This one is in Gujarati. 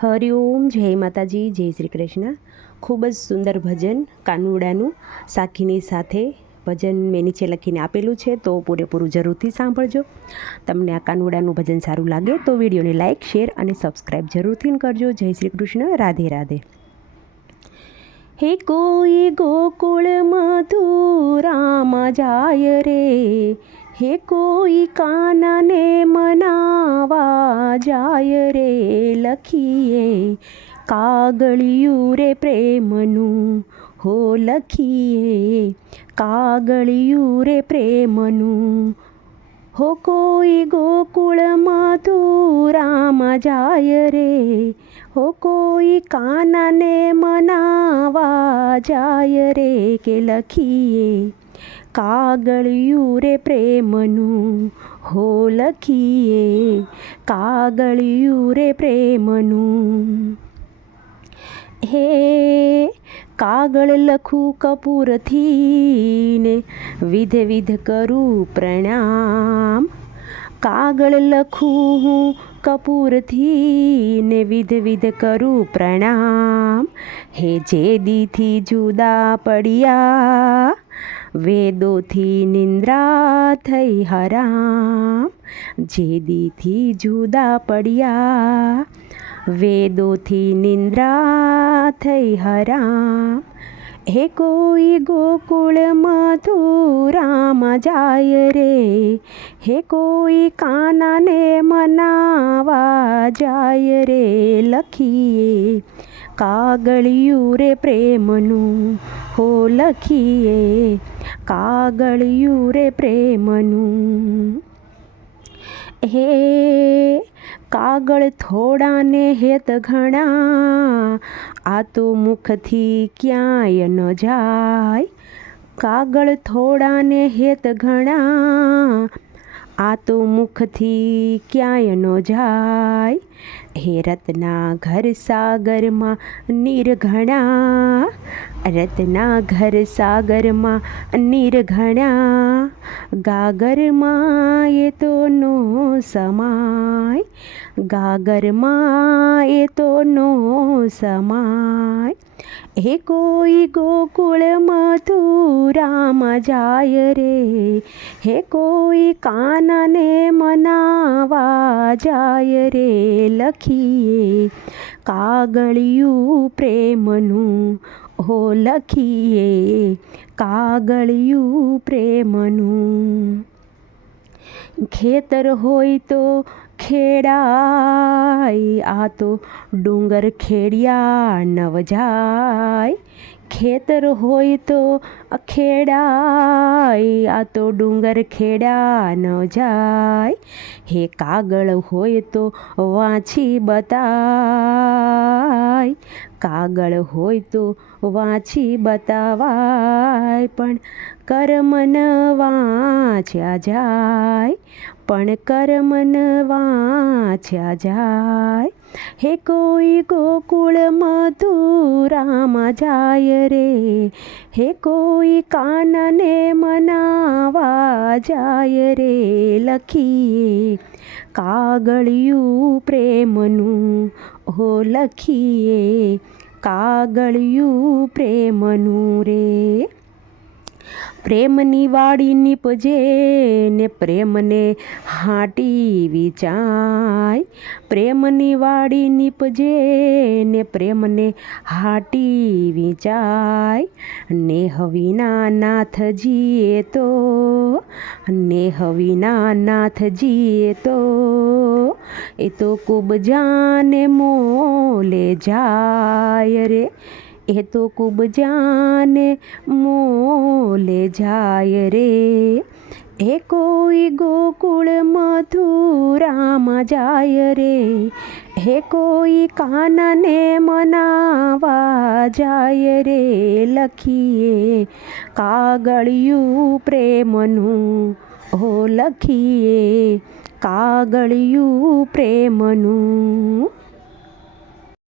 હરિઓમ, જય માતાજી, જય શ્રી કૃષ્ણ. ખૂબ જ સુંદર ભજન કાનુડાનું સાખીની સાથે ભજન મેં નીચે લખીને આપેલું છે, તો પૂરેપૂરું જરૂરથી સાંભળજો. તમને આ કાનુડાનું ભજન સારું લાગે તો વિડીયોને લાઇક, શેર અને સબસ્ક્રાઈબ જરૂરથી કરજો. જય શ્રી કૃષ્ણ. રાધે રાધે. હે કોઈ ગોકુળ મથુરામાં જાય રે, હે કોઈ કાનાને મનાવા જાય રે, લખીએ કાગળિયું રે પ્રેમનું, હો લખીએ કાગળિયું રે પ્રેમનું. હો કોઈ ગોકુળ મથુરામાં જાય રે, હો કોઈ કાનાને મનાવા જાય રે, કે લખીએ કાગળિયું રે પ્રેમનું, હો લખીએ કાગળિયું રે પ્રેમનું. હે કાગળ લખું કપૂરથી ને વિધ વિધ કરું પ્રણામ, કાગળ લખું હું કપૂરથી ને વિધ વિધ કરું પ્રણામ. હે જે દીથી જુદા પડ્યા, વેદોથી નિંદ્રા થઈ હરામ, જે દીથી જુદા પડ્યા, વેદોથી નિંદ્રા થઈ હરામ. હે કોઈ ગોકુળ મથુરામાં જાય રે, હે કોઈ કાનાને મનાવા જાય રે, લખીએ કાગળિયું રે પ્રેમનું, હો લખીએ કાગળિયું રે પ્રેમનું. હે કાગળ થોડાને હેત ઘણા, આ તો મુખથી ક્યાંય ન જાય, કાગળ થોડાને હેત ઘણા, આ તો મુખથી ક્યાંય ન જાય. હે રત્ના ઘર સાગરમાં નીર ઘણા, રત્ના ઘર સાગરમાં નીર ઘણા, ગાગરમાં એ તો નો સમાય, ગાગરમાં એ તો નો સમાય. હે કોઈ ગોકુળ મથુરામાં જાય રે, હે કોઈ કાનાને મનાવા જાય રે, લખીએ કાગળિયું પ્રેમનું, હો લખીએ કાગળિયું પ્રેમનું. ખેતર હોય તો ખેડાય, આ તો ડુંગર ખેડિયા નવ જાય, ખેતર હોય તો ખેડાય, આ તો ડુંગર ખેડા ન જાય. હે કાગળ હોય તો વાંચી બતાય, કાગળ હોય તો વાંચી બતાવાય, પણ કર્મ ન વાંચ્યા જાય, પણ કર્મ ન વાંચ્યા જાય. હે કોઈ ગોકુળ મથુરામાં જાય રે, હે કોઈ કાનાને મનાવા જાય રે, લખીએ કાગળિયું પ્રેમનું, હો લખીએ કાગળિયું પ્રેમનું રે. પ્રેમની વાડી નીપજે ને પ્રેમને હાટી વિચાય, પ્રેમની વાડી નીપજે ને પ્રેમને હાટી વિચાય. નેહ વિના નાથજીએ તો, નેહ વિના નાથજીએ તો, એ તો કુબજાને મોલે જાય રે, એ તો કુબજાને મોલે જાય રે. હે કોઈ ગોકુળ મથુરામાં જાય રે, હે કોઈ કાનાને મનાવા જાય રે, લખીએ કાગળિયું પ્રેમનું, હો લખીએ કાગળિયું પ્રેમનું.